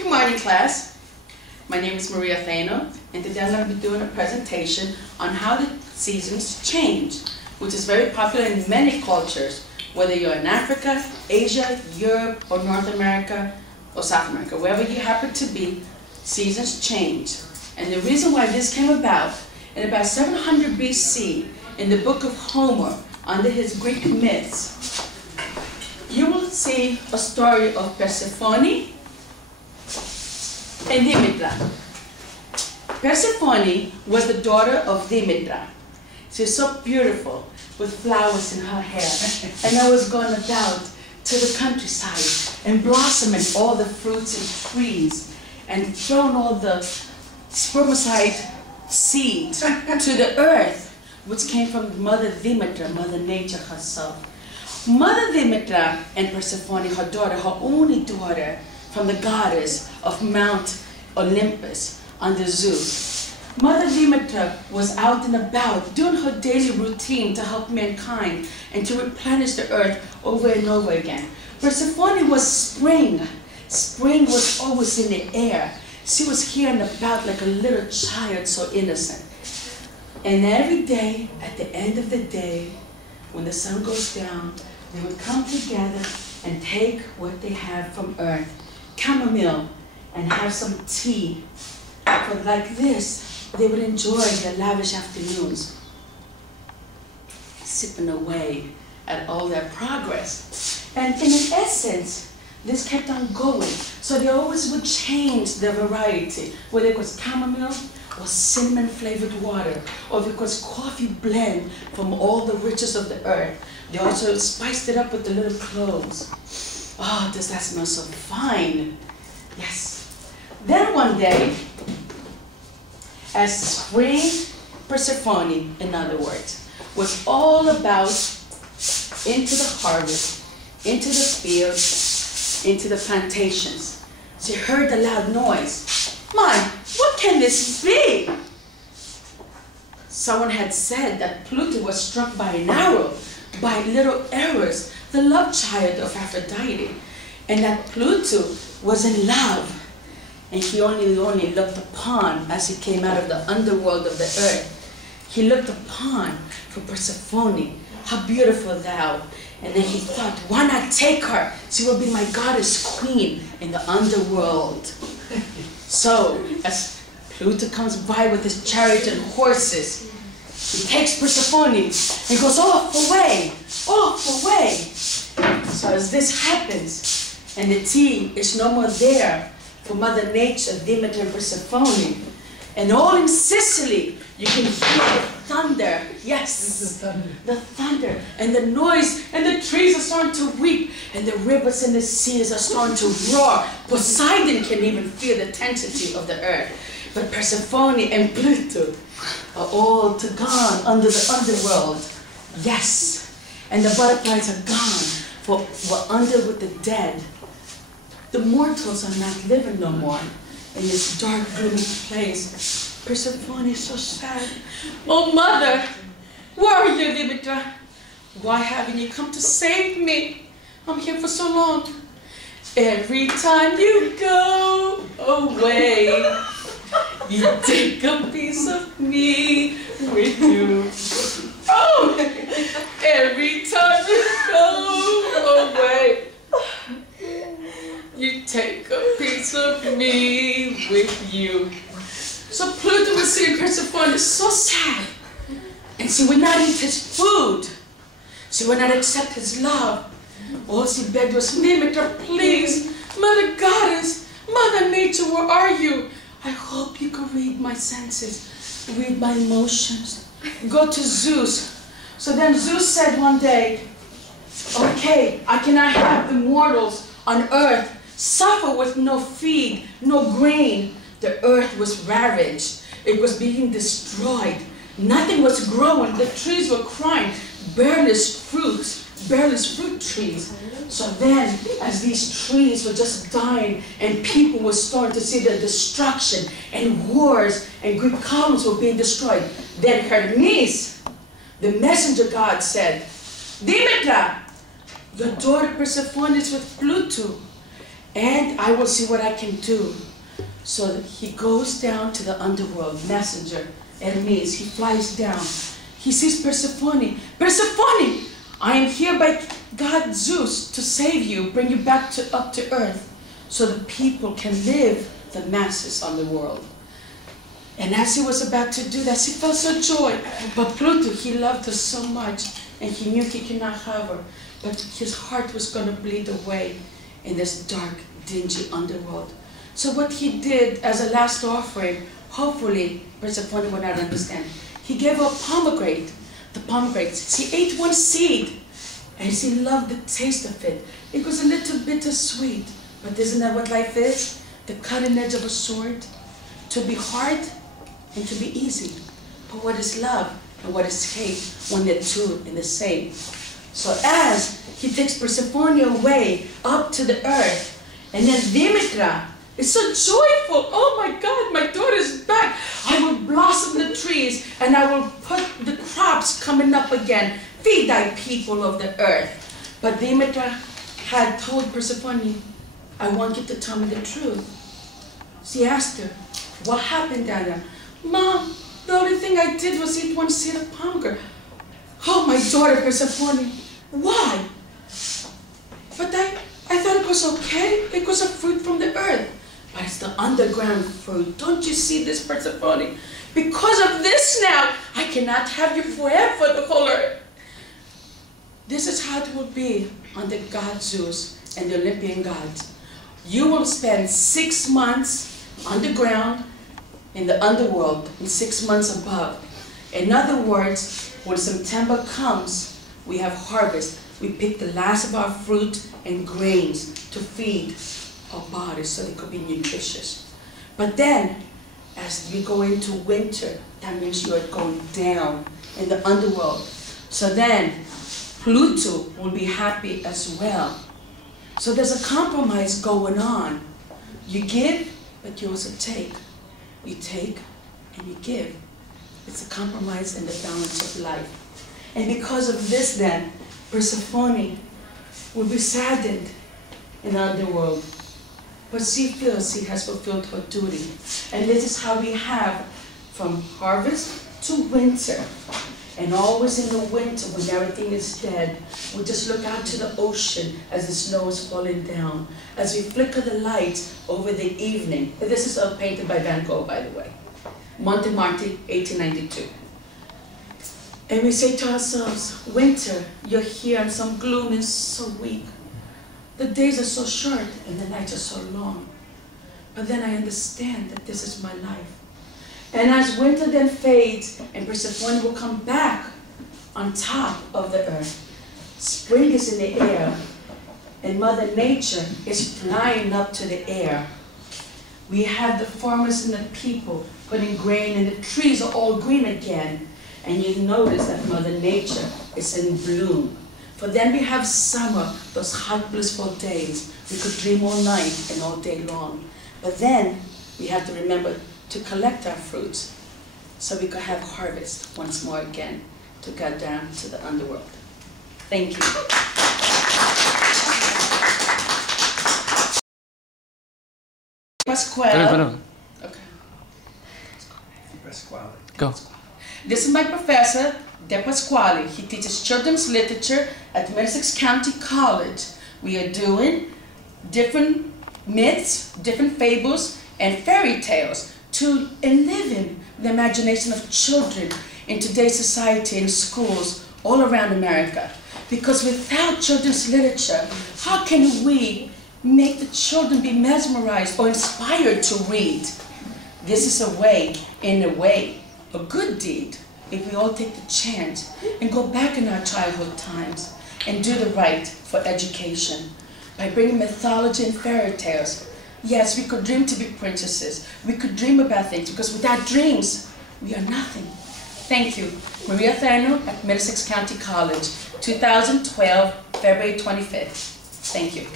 Good morning, class. My name is Maria Thanos, and today I'm going to be doing a presentation on how the seasons change, which is very popular in many cultures, whether you're in Africa, Asia, Europe, or North America, or South America. Wherever you happen to be, seasons change. And the reason why this came about, in about 700 BC, in the book of Homer, under his Greek myths, you will see a story of Persephone and Demeter. Persephone was the daughter of Demeter. She was so beautiful, with flowers in her hair, and I was going about to the countryside and blossoming all the fruits and trees and throwing all the spermicide seeds to the earth, which came from Mother Demeter, Mother Nature herself. Mother Demeter and Persephone, her daughter, her only daughter, from the goddess of Mount Olympus under Zeus. Mother Demeter was out and about doing her daily routine to help mankind and to replenish the earth over and over again. Persephone was spring. Spring was always in the air. She was here and about like a little child, so innocent. And every day, at the end of the day, when the sun goes down, they would come together and take what they have from earth, chamomile, and have some tea. But like this, they would enjoy their lavish afternoons, sipping away at all their progress. And in essence, this kept on going. So they always would change the variety, whether it was chamomile or cinnamon flavored water, or if it was coffee blend from all the riches of the earth. They also spiced it up with the little cloves. Oh, does that smell so fine? Yes. Then one day, as spring, Persephone, in other words, was all about into the harvest, into the fields, into the plantations, she heard a loud noise. My, what can this be? Someone had said that Pluto was struck by an arrow, by little Eros, the love child of Aphrodite, and that Pluto was in love. And he only looked upon, as he came out of the underworld of the earth, he looked upon for Persephone, how beautiful thou. And then he thought, why not take her? She will be my goddess queen in the underworld. So, as Pluto comes by with his chariot and horses, he takes Persephone and goes off away, off away. So as this happens, and the tea is no more there for Mother Nature, Demeter and Persephone, and all in Sicily, you can hear the thunder. Yes, this is thunder. The thunder and the noise, and the trees are starting to weep, and the rivers and the seas are starting to roar. Poseidon can even feel the tensity of the earth. But Persephone and Pluto are all gone under the underworld. Yes, and the butterflies are gone, for we're under with the dead. The mortals are not living no more in this dark, gloomy place. Persephone is so sad. Oh, mother, where are you, Demeter? Why haven't you come to save me? I'm here for so long. Every time you go away, you take a piece of me with you. Oh, every time you go away, you take a piece of me with you. So Pluto was seeing Persephone so sad, and she would not eat his food. She would not accept his love. All she begged was, Demeter, please, Mother Goddess, Mother Nature, where are you? I hope you can read my senses, read my emotions. Go to Zeus. So then Zeus said one day, okay, I cannot have the mortals on earth suffer with no feed, no grain. The earth was ravaged. It was being destroyed. Nothing was growing. The trees were crying. Bearless fruit trees. So then, as these trees were just dying and people were starting to see the destruction and wars and Greek columns were being destroyed, then Hermes, the messenger god, said, Demeter, your daughter Persephone is with Pluto, and I will see what I can do. So he goes down to the underworld, messenger, Hermes. He flies down. He sees Persephone. Persephone, I am here by God Zeus to save you, bring you back up to earth, so the people can live, the masses on the world. And as he was about to do that, he felt so joy. But Pluto, he loved her so much, and he knew he cannot have her. But his heart was going to bleed away in this dark, dingy underworld. So what he did as a last offering, hopefully Persephone would not understand, he gave her a pomegranate, the pomegranates. He ate one seed, and she loved the taste of it. It was a little bittersweet, but isn't that what life is? The cutting edge of a sword, to be hard and to be easy. But what is love and what is hate when they're two in the same? So as he takes Persephone away up to the earth, and then Demeter is so joyful. Oh my God, my daughter is back. I will blossom the trees, and I will put the crops coming up again. Feed thy people of the earth. But Demeter had told Persephone, I want you to tell me the truth. She asked her, what happened down there? Mom, the only thing I did was eat one seed of pomegranate. Oh, my daughter Persephone, why? But I thought it was okay. It was a fruit from the earth. But it's the underground fruit. Don't you see this, Persephone? Because of this now, I cannot have you forever, the whole earth. This is how it will be under God Zeus and the Olympian gods. You will spend 6 months underground in the underworld and 6 months above. In other words, when September comes, we have harvest. We pick the last of our fruit and grains to feed our bodies so they could be nutritious. But then, as we go into winter, that means you are going down in the underworld. So then, Pluto will be happy as well. So there's a compromise going on. You give, but you also take. You take and you give. It's a compromise in the balance of life. And because of this then, Persephone will be saddened in the underworld. But she feels she has fulfilled her duty. And this is how we have from harvest to winter. And always in the winter, when everything is dead, we just look out to the ocean as the snow is falling down, as we flicker the lights over the evening. This is all painted by Van Gogh, by the way. Montemarti, 1892. And we say to ourselves, winter, you're here and so gloomy and so weak. The days are so short and the nights are so long. But then I understand that this is my life. And as winter then fades and Persephone will come back on top of the earth, spring is in the air and Mother Nature is flying up to the air. We have the farmers and the people putting grain and the trees are all green again. And you notice that Mother Nature is in bloom. For then we have summer, those hot, blissful days. We could dream all night and all day long. But then we have to remember to collect our fruits so we could have harvest once more again to go down to the underworld. Thank you. Pasquale. Okay. Pasquale. Go. This is my professor, De Pasquale. He teaches children's literature at Middlesex County College. We are doing different myths, different fables, and fairy tales to enliven the imagination of children in today's society and schools all around America. Because without children's literature, how can we make the children be mesmerized or inspired to read? This is a way, in a way, a good deed, if we all take the chance and go back in our childhood times and do the right for education by bringing mythology and fairy tales. Yes, we could dream to be princesses. We could dream about things because without dreams, we are nothing. Thank you. Maria Thanos at Middlesex County College, 2012, February 25th. Thank you.